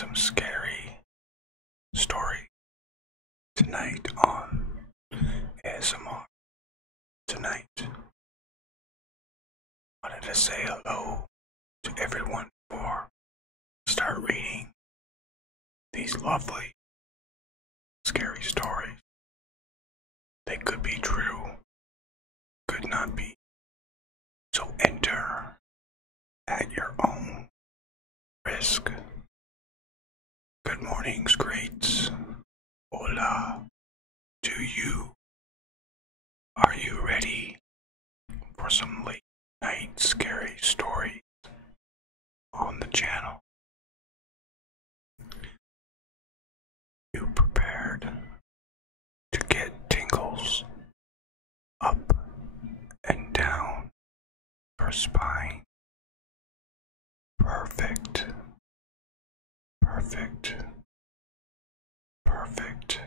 some scary story tonight on ASMR. Tonight, I wanted to say hello to everyone before I start reading these lovely, scary stories. They could be true, could not be. So enter at your own risk. Good mornings, greats. Hola to you. Are you ready for some late night scary stories on the channel? You prepared to get tingles up and down your spine? Perfect. Perfect. Perfect.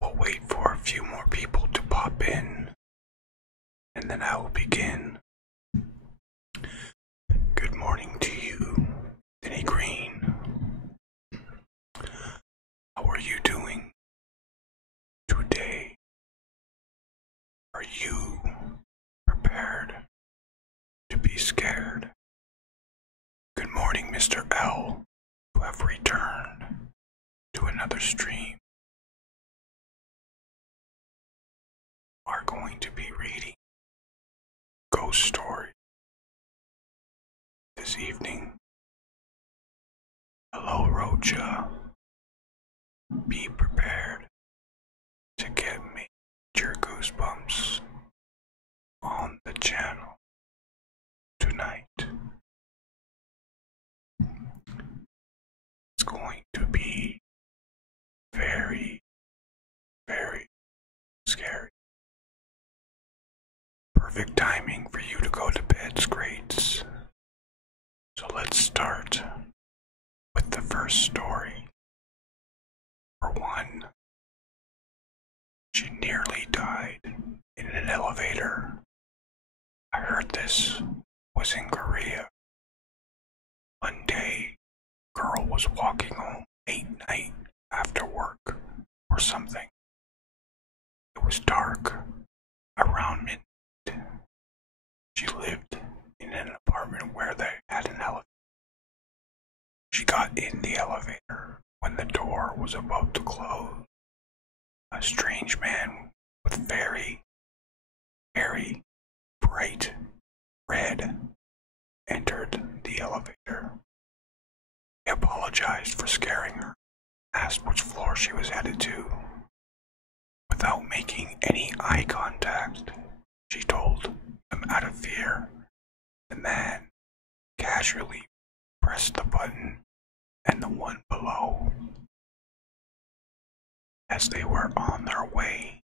We'll wait for a few more people to pop in, and then I will begin. Good morning to you, Denny Green. How are you doing today? Are you prepared to be scared? Good morning, Mr. L. You have returned to another stream. We are going to be reading ghost story this evening. Hello, Roja. Be prepared to get major goosebumps on the channel tonight. It's going to be very, very scary. Perfect timing for you to go to bed, greats. So let's start with the first story. For one, she nearly died in an elevator. I heard this was in Korea. One day, a girl was walking home late night after work or something. It was dark, around midnight. She lived in an apartment where they had an elevator. She got in the elevator when the door was about to close. A strange man with very, very bright red entered the elevator. He apologized for scaring her, asked which floor she was headed to. Without making any eye contact, she told him out of fear. The man casually pressed the button and the one below. As they were on their way,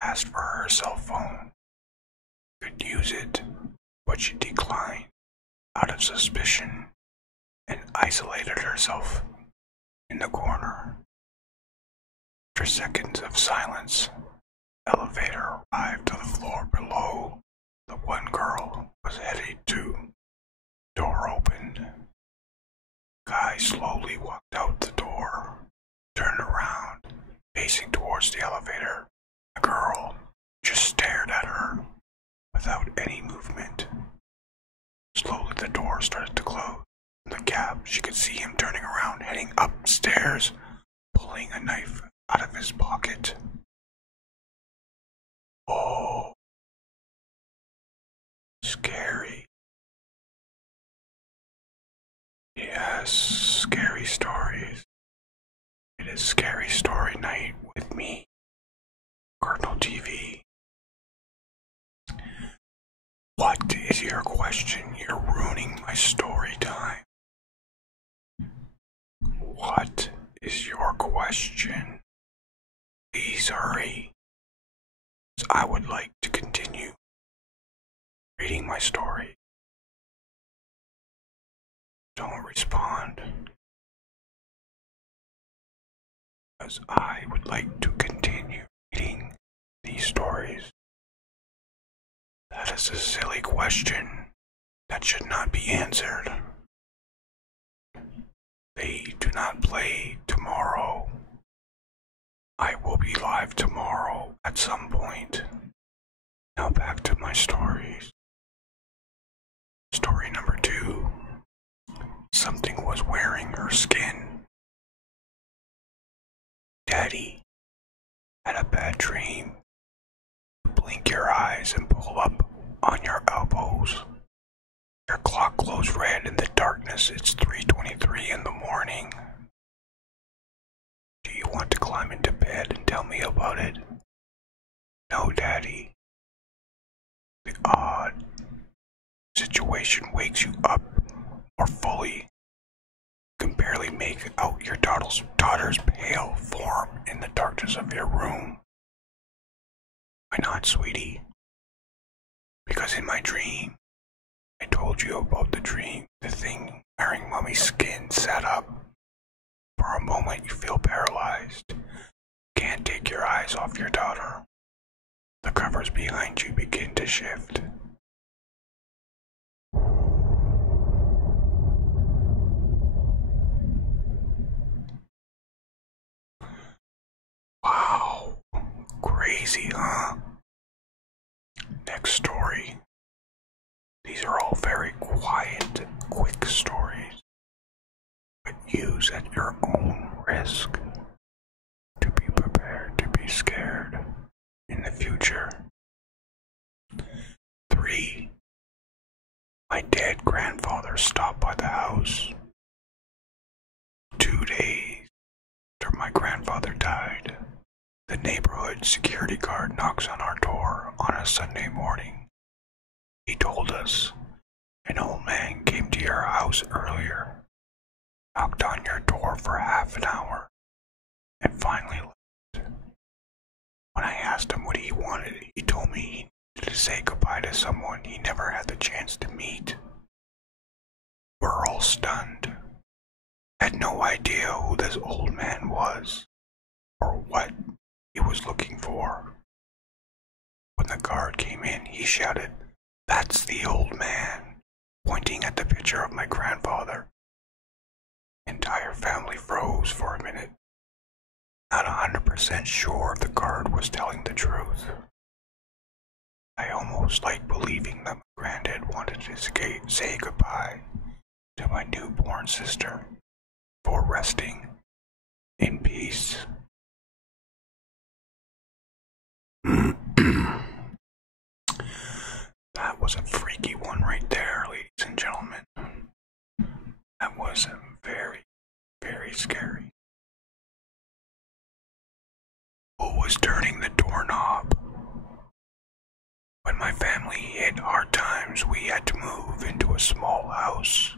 asked for her cell phone. Could use it, but she declined out of suspicion and isolated herself in the corner. After seconds of silence, the elevator arrived to the floor below the one girl was headed to. Door opened. Guy slowly walked out the door, turned around, facing towards the elevator. The girl just stared at her without any movement. Slowly the door started to close. In the gap, she could see him turning around, heading upstairs, pulling a knife out of his pocket. Oh, scary. Yes, scary stories. It is Scary Story Night with me, Cardinal TV. What is your question? You're ruining my story time. What is your question? Please hurry, as I would like to continue reading my story. Don't respond, as I would like to continue reading these stories. That is a silly question that should not be answered. They do not play tomorrow. I will be live tomorrow at some point. Now back to my stories. Story number 2. Something was wearing her skin. Daddy had a bad dream. Blink your eyes and pull up on your elbows. Your clock glows red in the darkness. It's 3:23 in the morning. Do you want to climb into bed and tell me about it? No, Daddy. The odd situation wakes you up more fully. You can barely make out your daughter's pale form in the darkness of your room. Why not, sweetie? Because in my dream, I told you about the dream. The thing wearing Mummy's skin sat up. For a moment, you feel paralyzed. Can't take your eyes off your daughter. The covers behind you begin to shift. Wow, crazy, huh? Next story. These are all very quiet, quick stories, but use at your own risk to be prepared to be scared in the future. 3. My dead grandfather stopped by the house 2 days after my grandfather died. The neighborhood security guard knocks on our door on a Sunday morning. He told us, an old man came to your house earlier, knocked on your door for half an hour, and finally left. When I asked him what he wanted, he told me he needed to say goodbye to someone he never had the chance to meet. We're all stunned. Had no idea who this old man was, or what he was looking for. When the guard came in, he shouted, "That's the old man," pointing at the picture of my grandfather. The entire family froze for a minute, not 100% sure if the guard was telling the truth. I almost like believing that my granddad wanted to say goodbye to my newborn sister for resting in peace. That was a freaky one right there, ladies and gentlemen. That was very, very scary. Who was turning the doorknob? When my family hit hard times, we had to move into a small house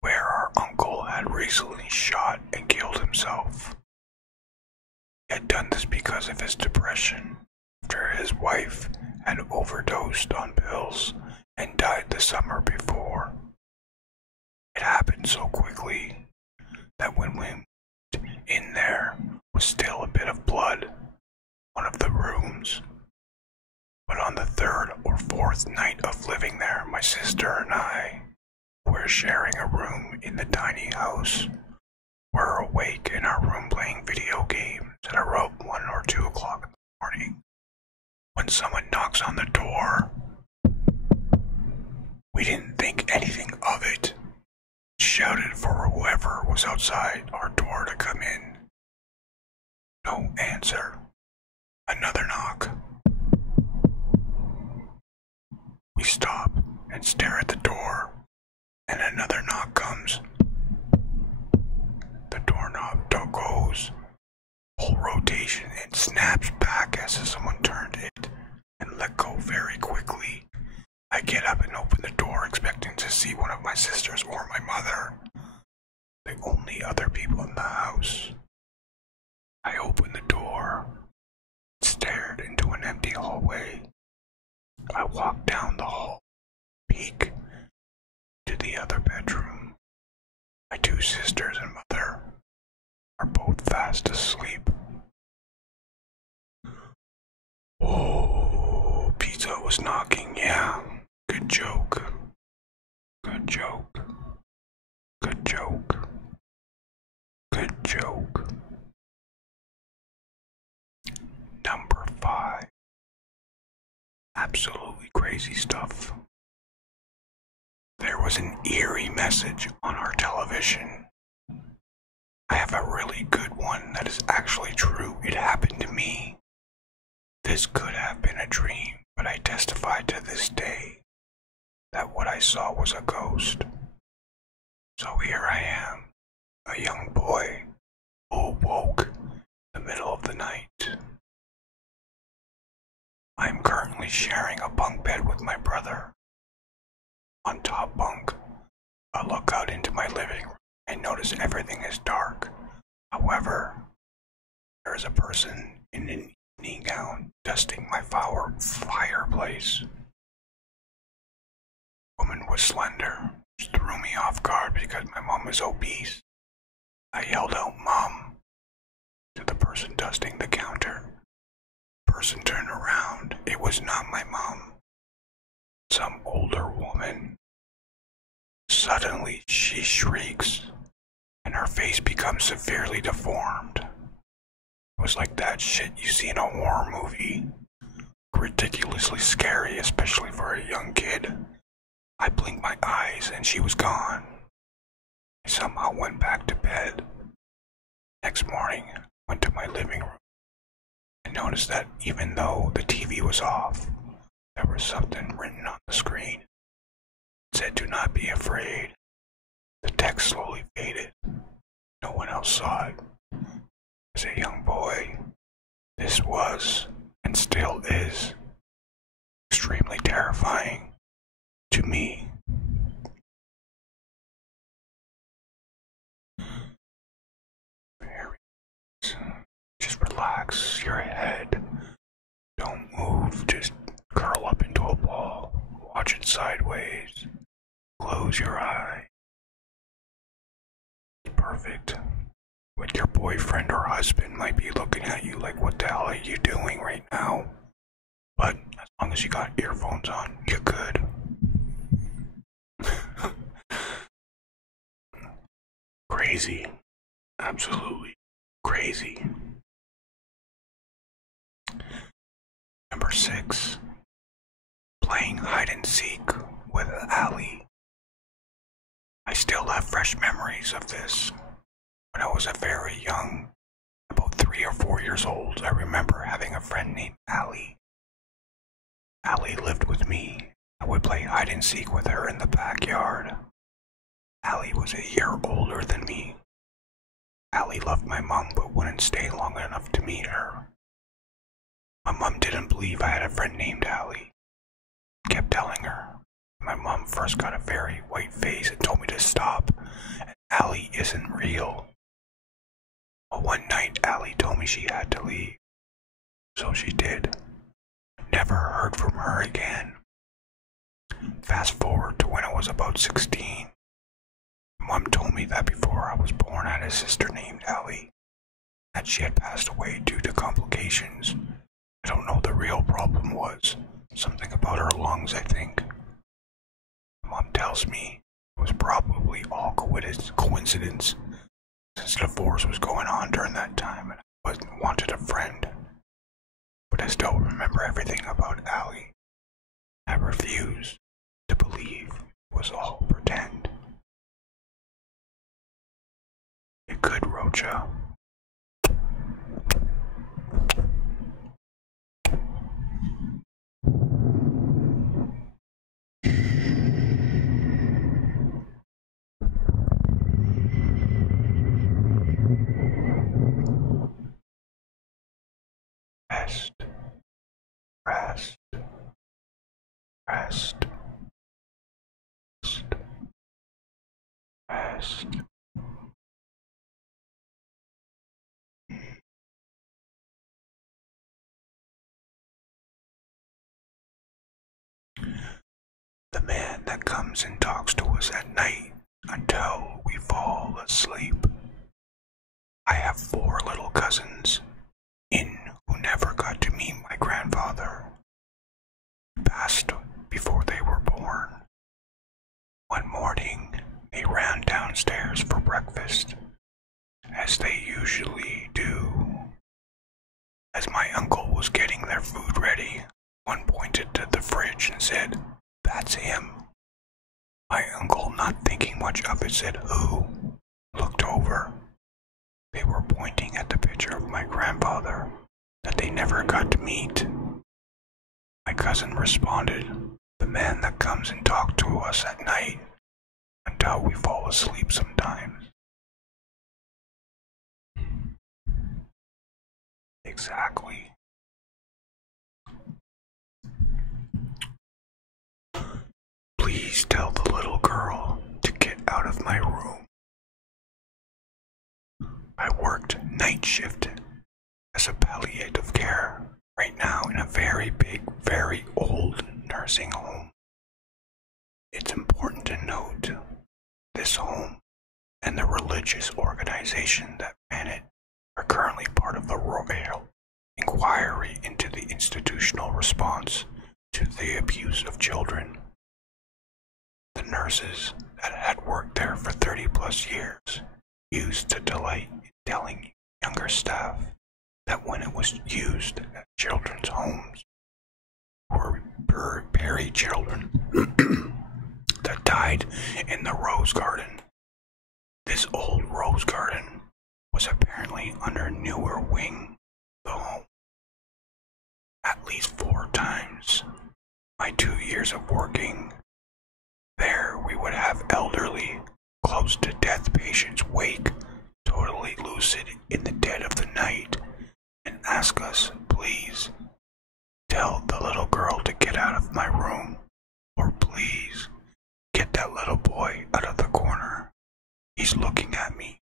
where our uncle had recently shot and killed himself. He had done this because of his depression after his wife had overdosed on pills and died the summer before. It happened so quickly that when we moved in, there was still a bit of blood in one of the rooms. But on the 3rd or 4th night of living there, my sister and I, who were sharing a room in the tiny house, were awake in our room playing video games at around 1 or 2 o'clock in the morning. When someone knocks on the door, we didn't think anything of it. Shouted for whoever was outside our door to come in. No answer. Another knock. We stop and stare at the door, and another knock comes. The doorknob goes whole rotation and snaps back as if someone turned it and let go very quickly. I get up and open the door, expecting to see one of my sisters or my mother, the only other people in the house. I opened the door, stared into an empty hallway. I walked down the hall, peek to the other bedroom. My 2 sisters and mother are both fast asleep. Oh, pizza was knocking, yeah. Good joke. Good joke. Good joke. absolutely crazy stuff. There was an eerie message on our television. I have a really good one that is actually true. It happened to me. This could have been a dream, but I testify to this day that what I saw was a ghost. So here I am, a young boy who woke in the middle of the night. I'm currently sharing a bunk bed with my brother. On top bunk, I look out into my living room and notice everything is dark. However, there is a person in an evening gown dusting my fireplace. The woman was slender, which threw me off guard because my mom is obese. I yelled out, "Mom," to the person dusting the counter. The person turned around. It was not my mom. Some older woman. Suddenly she shrieks, and her face becomes severely deformed. It was like that shit you see in a horror movie. Ridiculously scary, especially for a young kid. I blinked my eyes and she was gone. I somehow went back to bed. Next morning, I went to my living room. I noticed that even though the TV was off, there was something written on the screen. It said, "Do not be afraid." The text slowly faded. No one else saw it. As a young boy, this was, and still is, extremely terrifying to me. Just relax your head. Don't move, just curl up into a ball. Watch it sideways. Close your eye. Perfect. But your boyfriend or husband might be looking at you like, what the hell are you doing right now? But as long as you got earphones on, you're good. Crazy. Absolutely crazy. Number 6. Playing hide and seek with Allie. I still have fresh memories of this. When I was a very young, about 3 or 4 years old, I remember having a friend named Allie. Allie lived with me. I would play hide and seek with her in the backyard. Allie was a year older than me. Allie loved my mom but wouldn't stay long enough to meet her. My mom didn't believe I had a friend named Allie. I kept telling her. My mom first got a very white face and told me to stop, and Allie isn't real. Well, one night Allie told me she had to leave. So she did. Never heard from her again. Fast forward to when I was about 16. Mom told me that before I was born I had a sister named Allie, that she had passed away due to complications. I don't know what the real problem was. Something about her lungs, I think. Mom tells me it was probably all coincidence, since divorce was going on during that time and I wanted a friend. But I still remember everything about Allie. I refuse to believe it was all pretend. It could, Rocha. Rest, rest, rest, rest, rest. The man that comes and talks to us at night until we fall asleep. I have 4 little cousins who never got to meet my grandfather. He passed before they were born. One morning, they ran downstairs for breakfast, as they usually do. As my uncle was getting their food ready, one pointed to the couch and said, "That's him." My uncle, not thinking much of it, said, "Who?" Looked over. They were pointing at the picture of my grandfather that they never got to meet. My cousin responded, "The man that comes and talks to us at night until we fall asleep sometimes." Exactly. Please tell the little girl to get out of my room. I worked night shift as a palliative care right now in a very big, very old nursing home. It's important to note this home and the religious organization that ran it are currently part of the Royal Inquiry into the institutional response to the abuse of children. The nurses that had worked there for 30 plus years used to delight in telling younger staff that when it was used at children's homes or buried children that died in the rose garden. This old rose garden was apparently under newer wing of the home. At least 4 times my 2 years of working there, we would have elderly, close to death patients wake, totally lucid in the dead of the night, and ask us, "Please, tell the little girl to get out of my room," or "Please, get that little boy out of the corner. He's looking at me."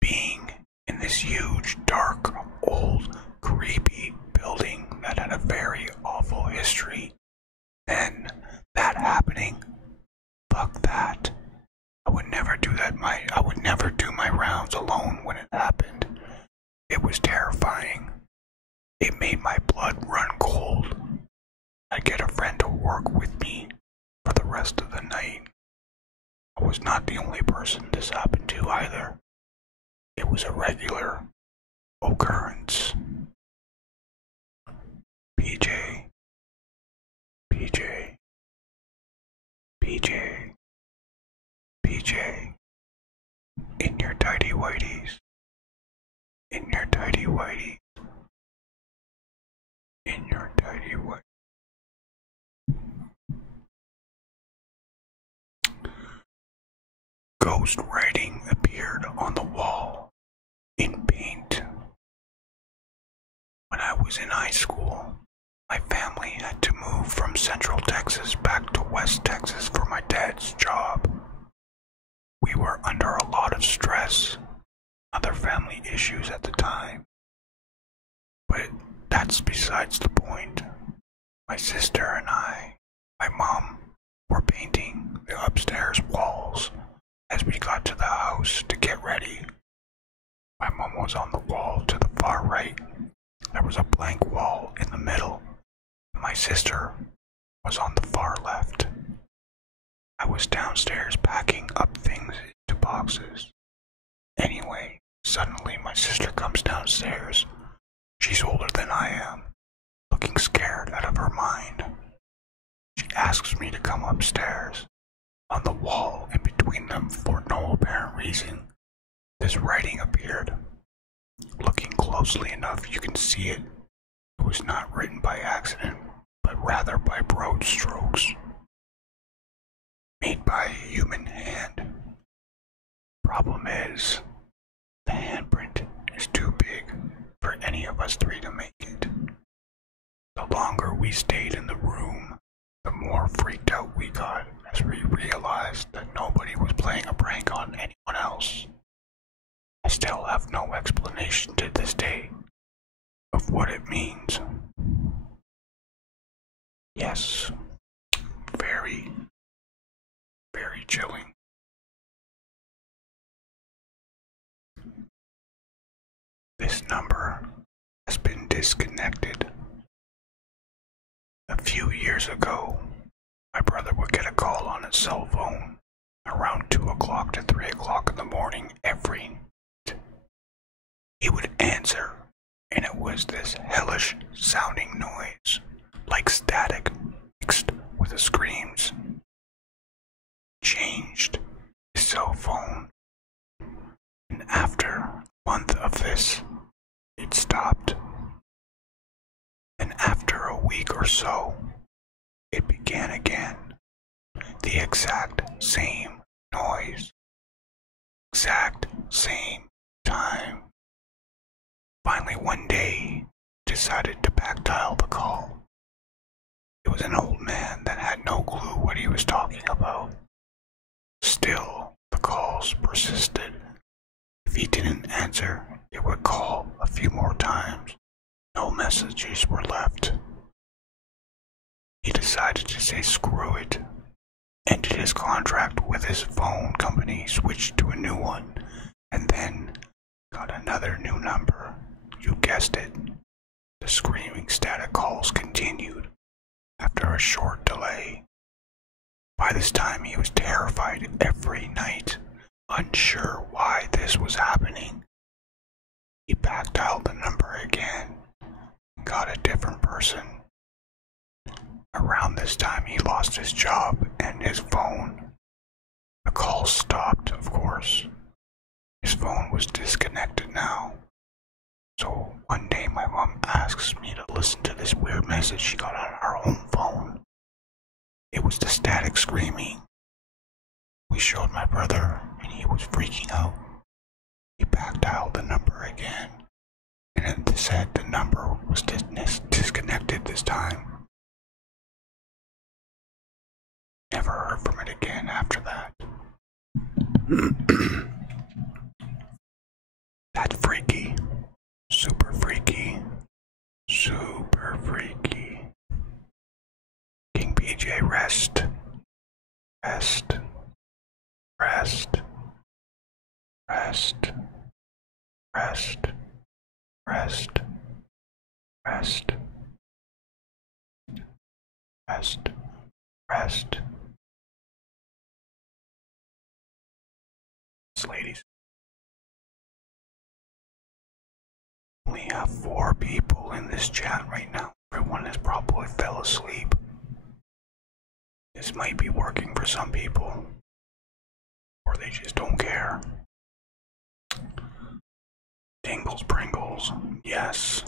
Being in this huge, dark, old, creepy building that had a very awful history, then that happening, fuck that. I would never do my rounds alone when it happened. It was terrifying. It made my blood run cold. I'd get a friend to work with me for the rest of the night. I was not the only person this happened to either. It was a regular occurrence. PJ, PJ, PJ, PJ, in your tidy whities, in your tidy whities, in your tidy whities. Ghost writing appeared on the wall in paint. When I was in high school, my family had to move from Central Texas back to West Texas for my dad's job. We were under a lot of stress, other family issues at the time. But that's besides the point. My sister and my mom, were painting the upstairs walls as we got to the house to get ready. My mom was on the wall to the far right. There was a blank wall in the middle. My sister was on the far left. I was downstairs packing up things into boxes. Anyway, suddenly my sister comes downstairs. She's older than I am, looking scared out of her mind. She asks me to come upstairs. On the wall in between them, for no apparent reason, this writing appeared. Looking closely enough, you can see it. It was not written by accident, but rather by broad strokes, made by a human hand. Problem is, the handprint is too big for any of us 3 to make it. The longer we stayed in the room, the more freaked out we got as we realized that nobody was playing a prank on anyone else. I still have no explanation to this day of what it means. Yes, very, very chilling. This number has been disconnected. A few years ago, my brother would get a call on his cell phone around 2 o'clock to 3 o'clock in the morning every night. He would answer, and it was this hellish sounding noise, like static mixed with the screams. Changed his cell phone, and after a month of this, it stopped. And after a week or so, it began again. The exact same noise. Exact same time. Finally, one day, decided to backdial the call. It was an old man that had no clue what he was talking about. Still, the calls persisted. If he didn't answer, it would call a few more times. No messages were left. He decided to say screw it, ended his contract with his phone company, switched to a new one, and then got another new number. You guessed it. The screaming static calls continued after a short delay. By this time, he was terrified every night, unsure why this was happening. He backdialed the number again and got a different person. Around this time, he lost his job and his phone. The calls stopped, of course. His phone was disconnected now. So one day my mom asks me to listen to this weird message she got on her home phone. It was the static screaming. We showed my brother and he was freaking out. He backdialed the number again and it said the number was disconnected this time. Never heard from it again after that. That's freaky. Super freaky. Super freaky. King PJ, rest. Rest. Rest. Rest. Rest. Rest. Rest. Rest. Rest. Ladies. We have 4 people in this chat right now. Everyone has probably fell asleep. This might be working for some people. Or they just don't care. Tingles Pringles. Yes.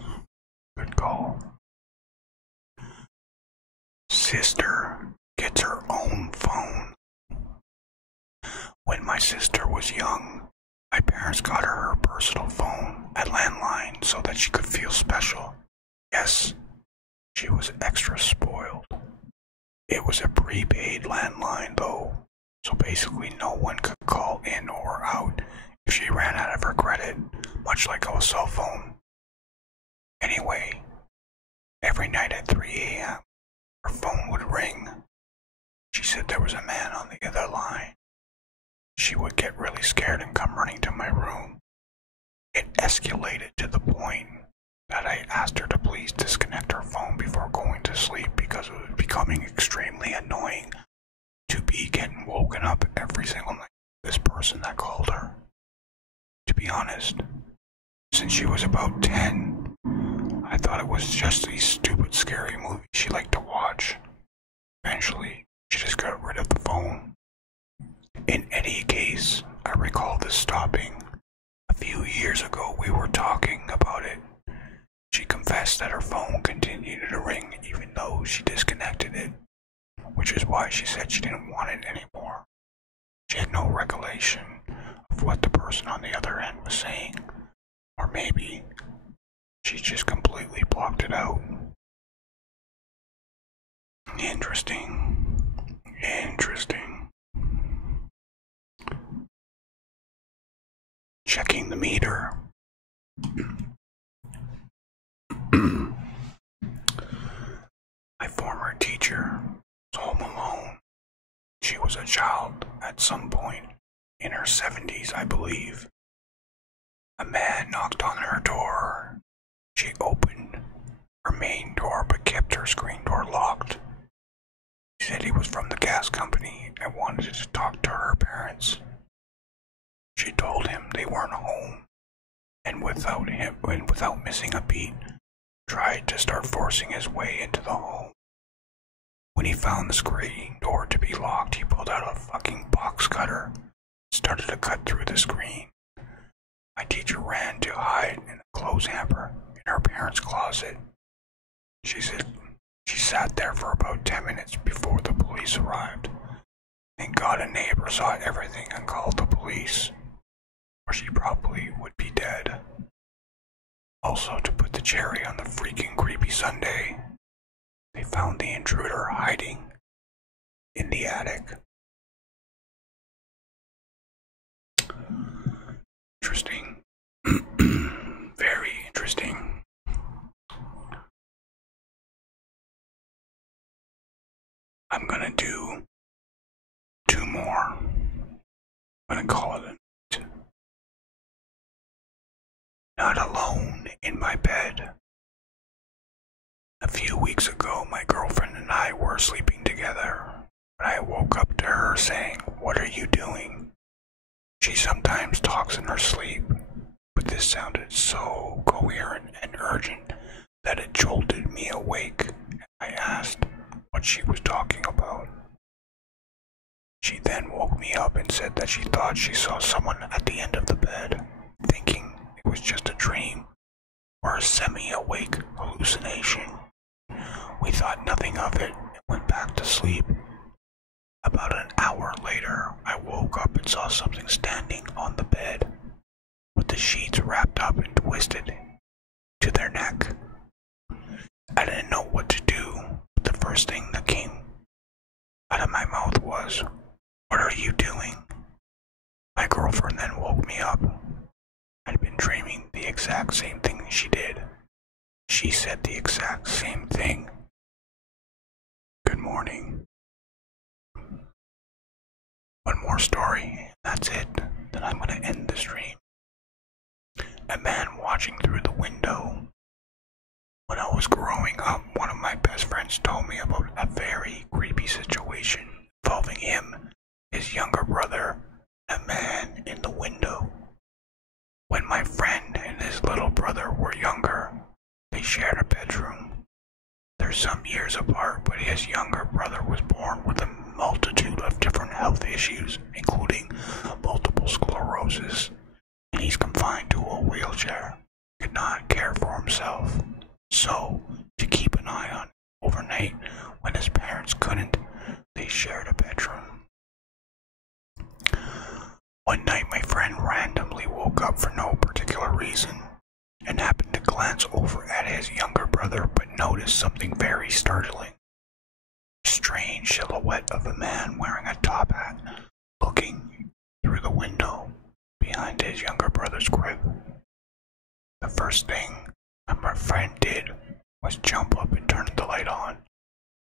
Good call. Sister gets her own phone. When my sister was young, my parents got her personal phone, a landline, so that she could feel special. Yes, she was extra spoiled. It was a prepaid landline, though, so basically no one could call in or out if she ran out of her credit, much like a cell phone. Anyway, every night at 3 a.m., her phone would ring. She said there was a man on the other line. She would get really scared and come running to my room. It escalated to the point that I asked her to please disconnect her phone before going to sleep because it was becoming extremely annoying to be getting woken up every single night by this person that called her. To be honest, since she was about 10, I thought it was just these stupid scary movies she liked to watch. Eventually, she just got rid of the phone. In any case, I recall this stopping. A few years ago, we were talking about it. She confessed that her phone continued to ring even though she disconnected it, which is why she said she didn't want it anymore. She had no recollection of what the person on the other end was saying, or maybe she just completely blocked it out. Interesting. Interesting. Checking the meter. My former teacher was home alone. She was a child at some point, in her 70s, I believe. A man knocked on her door. She opened her main door but kept her screen door locked. He said he was from the gas company and wanted to talk to her parents. She told him they weren't home, and without missing a beat, tried to start forcing his way into the home. When he found the screen door to be locked, he pulled out a fucking box cutter, started to cut through the screen. My teacher ran to hide in a clothes hamper in her parents' closet. She said she sat there for about 10 minutes before the police arrived. Thank God a neighbor saw everything and called the police, or she probably would be dead. Also, to put the cherry on the freaking creepy sundae, they found the intruder hiding in the attic. Interesting. Very interesting. I'm gonna do 2 more. I'm gonna call it a night. Not alone in my bed. A few weeks ago, my girlfriend and I were sleeping together, but I woke up to her saying, "What are you doing?" She sometimes talks in her sleep, but this sounded so coherent and urgent that it jolted me awake, and I asked what she was talking about. She then woke me up and said that she thought she saw someone at the end of the bed, thinking it was just a dream or a semi-awake hallucination. We thought nothing of it and went back to sleep. About an hour later, I woke up and saw something standing on the bed, with the sheets wrapped up and twisted to their neck. I didn't know what to do, but the first thing that came out of my mouth was, "What are you doing?" My girlfriend then woke me up. I'd been dreaming the exact same thing she did. She said the exact same thing. Good morning. One more story, and that's it. Then I'm gonna end the stream. A man watching through the window. When I was growing up, one of my best friends told me about a very creepy situation involving him, his younger brother, and a man in the window. When my friend and his little brother were younger, they shared a bedroom. They're some years apart, but his younger brother was born with a multitude of different health issues, including multiple sclerosis, and he's confined to a wheelchair. He could not care for himself. So, to keep an eye on him overnight when his parents couldn't, they shared a bedroom. One night my friend randomly woke up for no particular reason and happened to glance over at his younger brother but noticed something very startling. A strange silhouette of a man wearing a top hat looking through the window behind his younger brother's crib. The first thing my friend did was jump up and turn the light on,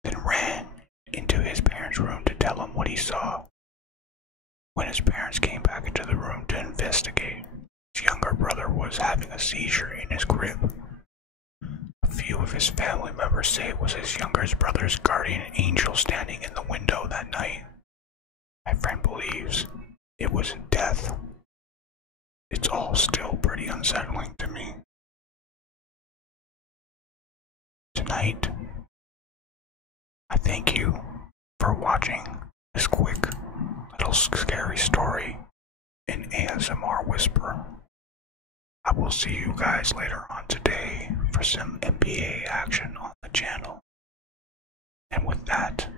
then ran into his parents' room to tell him what he saw. When his parents came back into the room to investigate, his younger brother was having a seizure in his crib. A few of his family members say it was his younger brother's guardian angel standing in the window that night. My friend believes it wasn't death. It's all still pretty unsettling to me. Tonight, I thank you for watching this quick little scary story in ASMR Whisper. I will see you guys later on today for some NBA action on the channel. And with that,